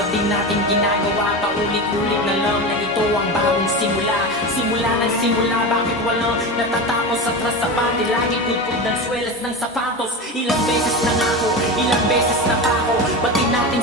ba't di natin ginagawa? Paulit-ulit na lang na ito ang bagong simula. Simula ng simula, bakit walang natatapos? Atras sa pati, lagi kudkod ng swelas ng sapatos. Ilang beses na nga ako, ilang beses na pa ako, ba't di natin